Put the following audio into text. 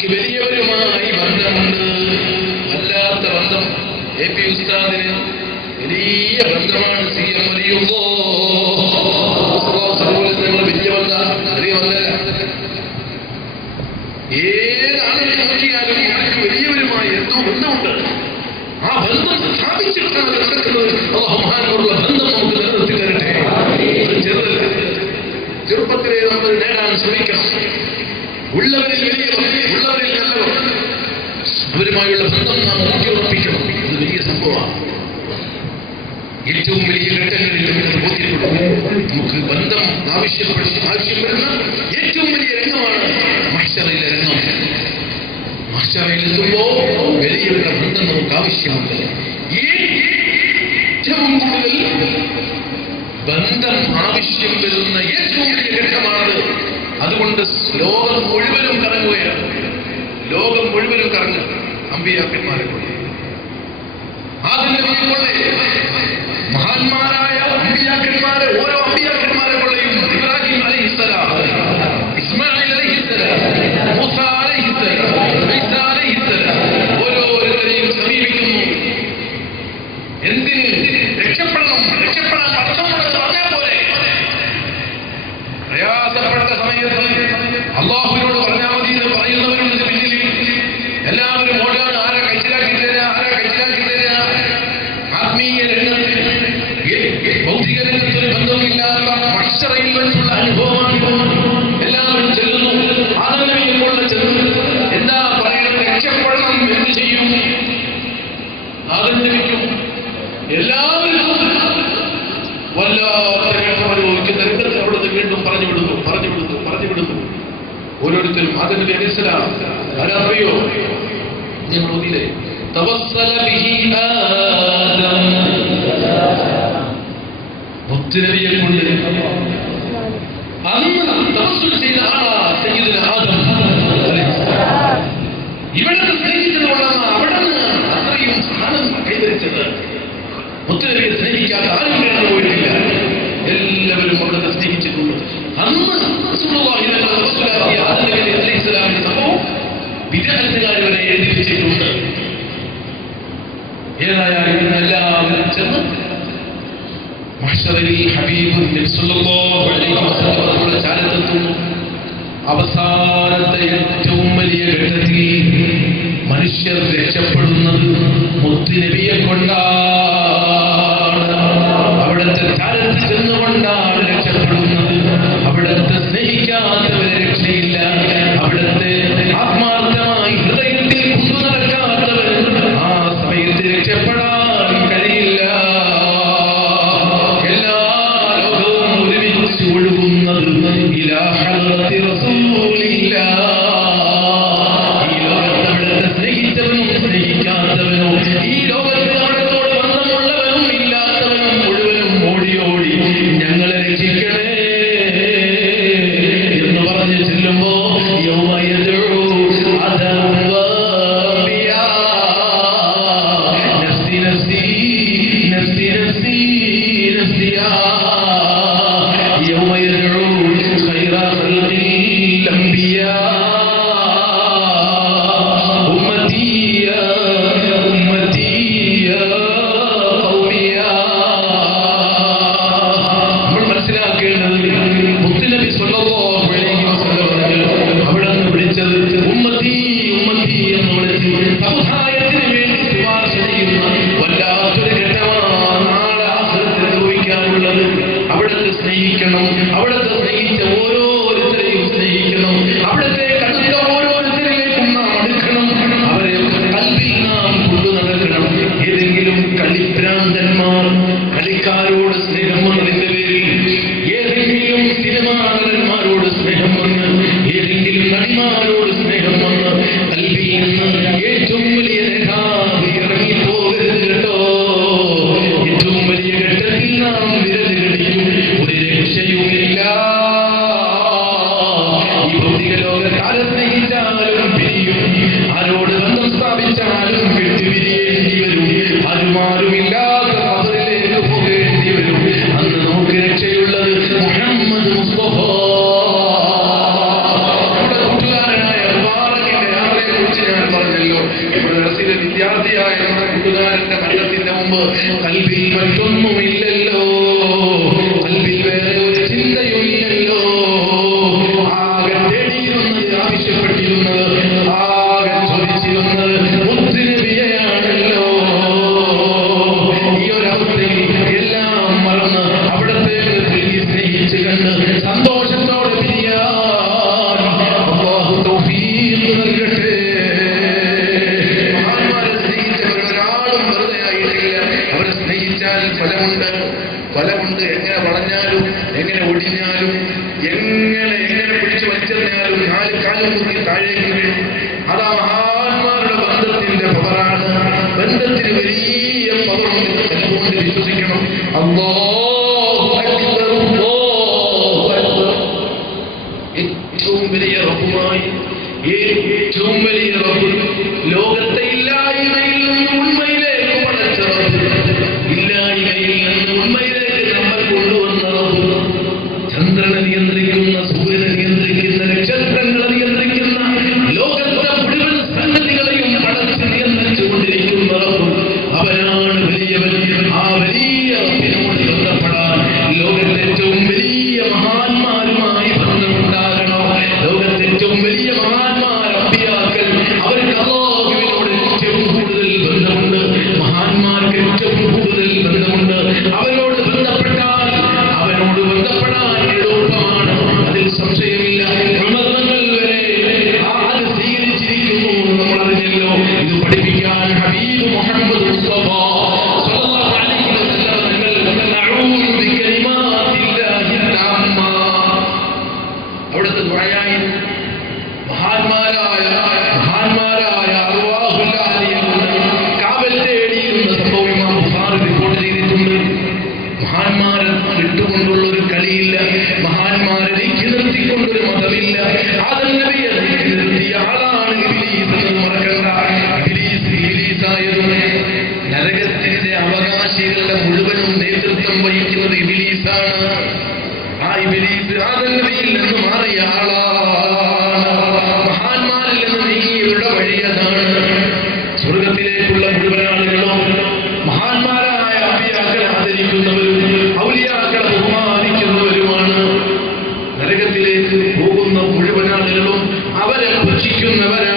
എനിക്ക് വലിയവരുമായി ബന്ധമുണ്ട്. വല്ലാത്ത ബന്ധം. AP ഉസ്താദിന് വലിയ ബന്ധമാണ്. CM വലിയുമ്പോ വലിയ ബന്ധം, ചെറിയ ബന്ധമല്ല. ഏതാണെന്ന് നോക്കിയാലും എനിക്ക് വലിയവരുമായി എന്തോ ബന്ധമുണ്ട്. ആ ബന്ധം സ്ഥാപിച്ചിട്ടാണ് നടക്കുന്നത്. അല്ലാഹുവിനോടുള്ള ബന്ധം നമുക്ക് നിലനിർത്തി തരട്ടെ. ചെറുതല്ല, ചെറുപ്പത്തിലെ നമ്മൾ നേടാൻ ശ്രമിക്കണം. ഉള്ളവരിൽ വലിയവർ, ഉള്ളവരിൽ നല്ലവർ, അവരുമായുള്ള ബന്ധം നാം ഊട്ടിയുറപ്പിക്കണം. ഇത് വലിയ സംഭവമാണ്. ഏറ്റവും വലിയ ഘട്ടങ്ങളിൽ നമുക്ക് ബോധ്യപ്പെടും. നമുക്ക് ബന്ധം ആവശ്യം വരുന്ന ഏറ്റവും വലിയ രംഗമാണ് മഹ്ശറിലെ രംഗം. മഹ്ശറിലെത്തുമ്പോൾ വലിയവരുടെ ബന്ധം നമുക്ക് ആവശ്യമുണ്ട്. ഏറ്റവും കൂടുതൽ ബന്ധം ആവശ്യം വരുന്ന ഏറ്റവും വലിയ ഘട്ടമാണത്. അതുകൊണ്ട് ലോകം മുഴുവനും കറങ്ങുകയാണ്. ലോകം മുഴുവനും കറങ്ങുക അമ്പിയാക്കന്മാരെ കൊണ്ട്, അതിന്റെ കൊണ്ട് മഹാന്മാരായ അമ്പിയാക്കന്മാരെ, ഓരോ അമ്പിയാക്കന്മാരെ കൊള്ളയും ഇബ്രാഹിം അലൈഹിസ്സലാം, ഇസ്മായിൽ അലൈഹിസ്സലാം, മൂസ അലൈഹിസ്സലാം, ഈസ അലൈഹിസ്സലാം ഓരോരുത്തരെയും സമീപിക്കുന്നു. എന്തിന്? രക്ഷപ്പെടണം. രക്ഷപ്പെടാൻ പടച്ചവനോട് പറഞ്ഞാൽ പോലെ. പ്രയാസപ്പെട്ട സമയത്ത് അല്ലാഹുവിനോട് പറഞ്ഞാൽ മതി എന്ന് പറയുന്നവരുണ്ട് പിന്നിൽ. എല്ലാവരും ഓടാണ്. ആരാ കഴിച്ചിലാക്കി തരാ, ആരാ കഴിച്ചിലാക്കി തരാ. ആത്മീയ രംഗത്ത്, ഭൗതിക രംഗത്തൊരു ബന്ധമില്ലാത്ത മഹ്ശറിൽ വെച്ചുള്ള അനുഭവമാണ്. എല്ലാവരും ചെല്ലുന്നു. ആദനവിയെപ്പോൾ ചെല്ലുന്നു. എന്താ പറയുന്നത്? രക്ഷപ്പെടണം. എന്ത് ചെയ്യും? ആദനവിക്കും എല്ലാവരും വല്ലാത്ത ഘട്ടം അനുഭവിക്കുന്ന രംഗത്ത് അവിടുന്ന് വീണ്ടും പറഞ്ഞു വിടുന്നു. ഓരോരുത്തരും ആദനബി അലൈഹിസ്സലാം ആരാറിയോ? ഞങ്ങൾ ഓതിയില്ലേ? തവസ്സല ബിഹി ആദം, മുത്തുനബിയെ കൊണ്ട് അന്ന് തവസ്സുൽ ചെയ്ത ആളാ സയ്യിദുന ആദം അലൈഹിസ്സലാം. ഇവിടുത്തെ സ്നേഹിച്ചതുകൊണ്ടാണ് അവിടെ നിന്ന് അത്രയും സ്ഥാനം കൈവരിച്ചത്. മുത്തുനബിയെ സ്നേഹിക്കാത്ത ആരും കടന്നു പോയിട്ടില്ല. എല്ലാവരും അവിടുത്തെ സ്നേഹിച്ചിട്ടുണ്ട്. അന്ന് അലൈഹിസ്സലാമിന്റെ സംഭവം വിദഗ്ധകാർ വരെ എഴുതിച്ചിട്ടുണ്ട്. ഏതായാലും എല്ലാവരും ചെന്ന് മഹ്ശറിൽ ഹബീബ് നബി സല്ലല്ലാഹു അലൈഹി വസല്ലം ചാരത്തെത്തുന്നു. അവസാനത്തെ ഏറ്റവും വലിയ ഘട്ടത്തിൽ മനുഷ്യർ രക്ഷപ്പെടുന്നത് മുത്തുനബിയെ കൊണ്ടാണ്. അവിടുത്തെ ചാരത്ത് ചെന്നുകൊണ്ടാണ് രക്ഷപ്പെടുന്നത്. അവിടുത്തെ സ്നേഹിക്കാത്തവരെ രക്ഷയില്ല. അവിടുത്തെ ആത്മാർത്ഥമായി ഹൃദയത്തിൽ കൊണ്ടു നടക്കാത്തവർ ആ സമയത്ത് രക്ഷപ്പെടാൻ കഴിയില്ല. എല്ലാ ലോകവും ഒരുമിച്ച് ഒഴുകുന്നത് ഇലാ ഹളറത്തി റസൂലില്ലാഹ്. ഈ ലോകത്ത് അവിടുത്തെ സ്നേഹിച്ചവനും സ്നേഹിക്കാത്തവനോ, ഈ ലോകത്ത് അവിടത്തോട് ബന്ധമുള്ളവനും ഇല്ലാത്തവനും മുഴുവനും ഓടി ഓടി ഞങ്ങളെ രക്ഷിക്കണേ എന്ന് പറഞ്ഞ് ചെല്ലുമ്പോ മുമ്പ് കൽബിൽ മറ്റൊന്നുമില്ലല്ലോ, കൽബിൽ വേറെ ഒരു ചിന്തയുമില്ലല്ലോ. ആകെ തേടിയിരുന്നത്, ആവശ്യപ്പെട്ടിരുന്നത്, ആകെ ചോദിച്ചിരുന്നത് മുത്തുനബിയെയാണല്ലോ. ഈ ഒരവസ്ഥയിൽ എല്ലാം മറന്ന് അവിടത്തേക്ക് തിരികെ സ്നേഹിച്ച് കണ്ട് സന്തോഷത്തോടെ പിരിയാൻ അല്ലാഹു തൗഫീഖ് നൽകട്ടെ. മഹാന്മാരെ സ്നേഹിച്ചവരൊരാളും വെറുതെ ആയിട്ടില്ല. അവരെ സ്നേഹിച്ചാൽ ഫലമുണ്ട്. എങ്ങനെ വളഞ്ഞാലും എങ്ങനെ ഒടിഞ്ഞാലും എങ്ങനെ പിടിച്ചു വലിച്ചെറിഞ്ഞാലും കാലും കുത്തി താഴേക്ക് വീഴും. അതാ മഹാന്മാരുടെ ബന്ധത്തിന്റെ പവറാണ്. ബന്ധത്തിന് വലിയ പവറുണ്ട്. അതുകൊണ്ട് വിശ്വസിക്കണം. അല്ലാഹു അക്ബർ, അല്ലാഹു അക്ബർ. ഏറ്റവും വലിയ റബ്ബുമായി, ഏറ്റവും വലിയ റബ്ബ്, ലോകത്തെ ഇല്ലായ്മയിൽ നിന്ന് ഉണ്മയിലേക്ക് പടച്ച റബ്ബ്, ഇല്ലായ്മയിൽ നിന്ന് ഉണ്മയിലേക്ക് നമ്മൾ കൊണ്ടുവന്ന റബ്ബ്, ചന്ദ്രനെ നിയന്ത്രിക്കുന്ന, സൂര്യനെ നിയന്ത്രിക്കുന്ന, നക്ഷത്രങ്ങളെ നിയന്ത്രിക്കുന്ന, ലോകത്തെ മുഴുവൻ സംഗതികളെയും പടച്ച് നിയന്ത്രിച്ചു കൊണ്ടിരിക്കുന്ന റബ്ബ്, അവനാണ് വലിയവൻ. ആ വലിയ റബ്ബിനോട് ബന്ധപ്പെടാൻ ലോകത്തെ ഏറ്റവും വലിയ മഹാന്മാരുമായി ബന്ധമുണ്ടാകണം. ലോകത്തെ ഏറ്റവും വലിയ മഹാന്മാർ, അമ്പിയാക്കൾ, അവർക്ക് അല്ലാഹുവിനോട് ഏറ്റവും കൂടുതൽ ബന്ധമുണ്ട്. മഹാന്മാർക്ക് ഏറ്റവും കൂടുതൽ ബന്ധമുണ്ട്. അവരോട് ബന്ധപ്പെട്ടാൽ അവനോട് ബന്ധപ്പെടാൻ എളുപ്പമാണ്, അതിൽ സംശയമില്ല. ഉമർകൾ വരെ അത് സ്വീകരിച്ചിരിക്കുന്നു. നമ്മൾ അറിഞ്ഞല്ലോ. ഇത് പഠിപ്പിക്കാൻ ഹബീബ് മുഹമ്മദ് മുസ്തഫ സ്വല്ലല്ലാഹു അലൈഹി വസല്ലം തങ്ങൾ നഊദു ബികലിമാത്തില്ലാഹി തഅമ്മ അവിടുത്തെ ദുആയായി മഹാന്മാരായ അർവാഹുല്ലാഹിയിൽ കാവൽ തേടിയിരുന്ന സംഭവം ഇമാം ബുഖാരി റിപ്പോർട്ട് ചെയ്തിട്ടുണ്ട്. മഹാന്മാരെ വിട്ടുകൊണ്ടുള്ള ഒരു കളിയില്ല, മഹാന്മാരെ നീക്കി നിർത്തിക്കൊണ്ടൊരു മതമില്ല. ആദം നബിയെ നീക്കി നിർത്തിയ ആളാണ് ഇബ്ലീസ് എന്ന് മറക്കണ്ട. ഇബ്ലീസായതും നരകത്തിന്റെ അവകാശികളുടെ മുഴുവനും നേതൃത്വം വഹിക്കുന്നത് ഇബ്ലീസാണ്. ആ ഇബ്ലീസ് ആദം നബിയിൽ നിന്ന് മാറിയ ആളാണ്. മഹാന്മാരിൽ നിന്ന് നീങ്ങിയവരുടെ വഴിയതാണ്. സ്വർഗത്തിലേക്കുള്ള മുഴുവൻ ആളുകളും മഹാന്മാരായ അമ്പിയാക്കളെ ആദരിക്കുന്നവരും ഔലിയാക്കളെ ബഹുമാനിക്കുന്നവരുമാണ്. നരകത്തിലേക്ക് പോകുന്ന മുഴുവൻ ആളുകളും അവരെ പുച്ഛിക്കുന്നവരാണ്.